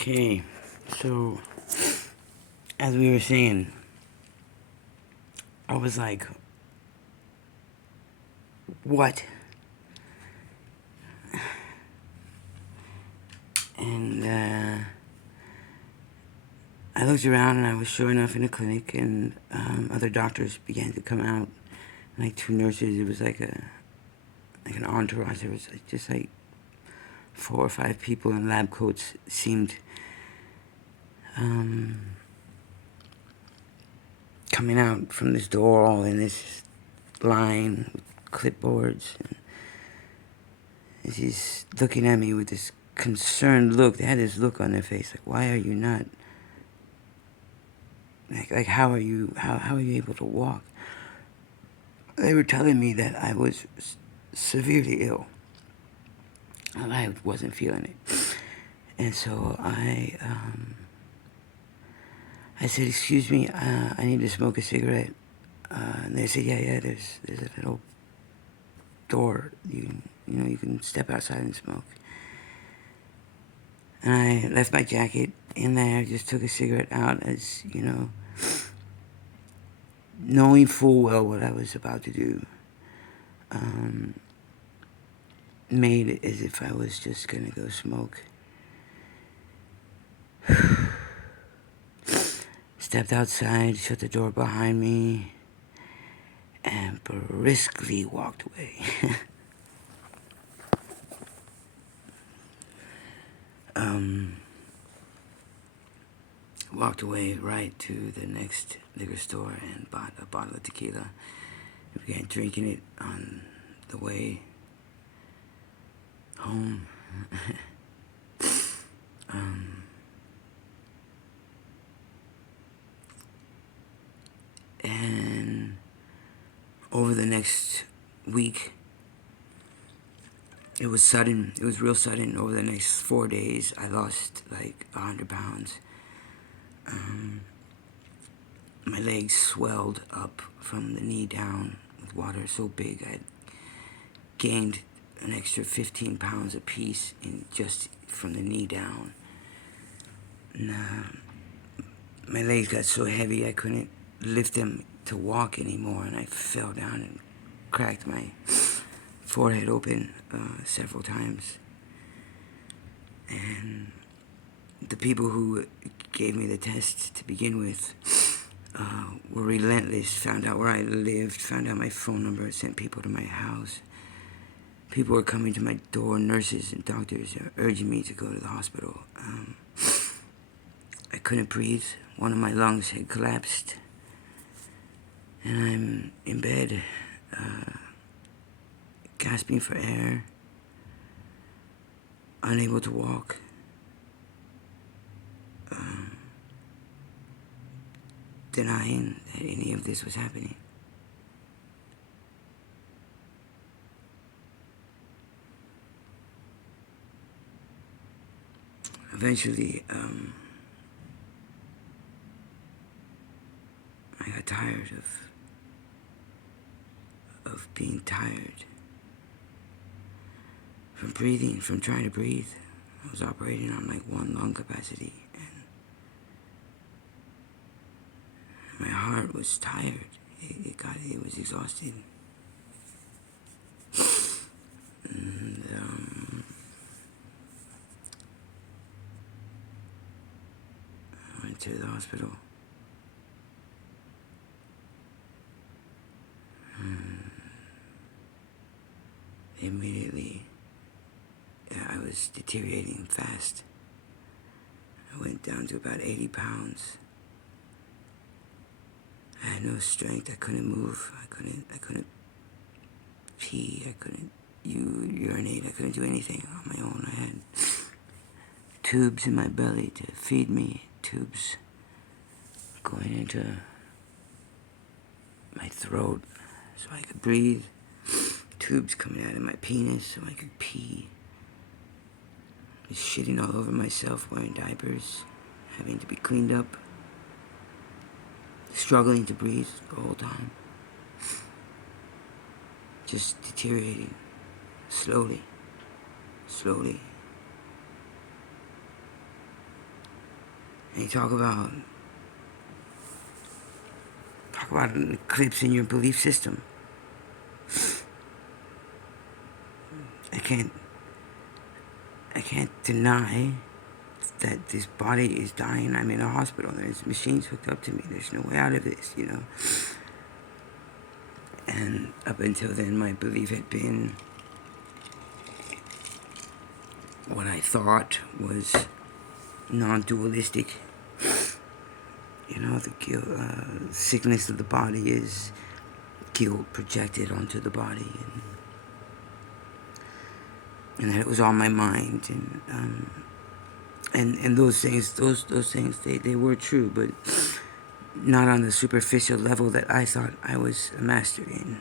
Okay, so as we were saying, I was like, what? And I looked around and I was sure enough in a clinic, and other doctors began to come out, like two nurses. It was like an entourage. There was just like 4 or 5 people in lab coats seemed coming out from this door all in this line with clipboards. And she's looking at me with this concerned look. They had this look on their face, like, why are you not, like how are you able to walk? They were telling me that I was severely ill. I wasn't feeling it. And so I said, excuse me, I need to smoke a cigarette. And they said, yeah, there's a little door. You can step outside and smoke. And I left my jacket in there, just took a cigarette out as, knowing full well what I was about to do. Made it as if I was just gonna go smoke. Stepped outside, shut the door behind me, and briskly walked away. Walked away right to the next liquor store and bought a bottle of tequila. We began drinking it on the way home. And over the next week, it was sudden. It was real sudden. Over the next 4 days, I lost like 100 pounds. My legs swelled up from the knee down with water so big I gained an extra 15 pounds apiece in just from the knee down. And, my legs got so heavy I couldn't lift them to walk anymore, and I fell down and cracked my forehead open several times. And the people who gave me the test to begin with were relentless, found out where I lived, found out my phone number, sent people to my house. People were coming to my door, nurses and doctors urging me to go to the hospital. I couldn't breathe. One of my lungs had collapsed. And I'm in bed, gasping for air, unable to walk. Denying that any of this was happening. Eventually, I got tired of being tired from breathing, from trying to breathe. I was operating on like 1 lung capacity, and my heart was tired. It was exhausted. And I went to the hospital. Immediately, I was deteriorating fast. I went down to about 80 pounds. I had no strength. I couldn't move. I couldn't pee. I couldn't urinate. I couldn't do anything on my own. I had tubes in my belly to feed me. Tubes going into my throat so I could breathe. Tubes coming out of my penis so I could pee. I was shitting all over myself, wearing diapers, having to be cleaned up, struggling to breathe the whole time. Just deteriorating, slowly. And you talk about an eclipse in your belief system. I can't deny that this body is dying. I'm in a hospital. There's machines hooked up to me. There's no way out of this, you know. And up until then, my belief had been what I thought was non-dualistic. You know, the sickness of the body is guilt projected onto the body, and that it was all my mind, and those things, they were true, but not on the superficial level that I thought I was a master in.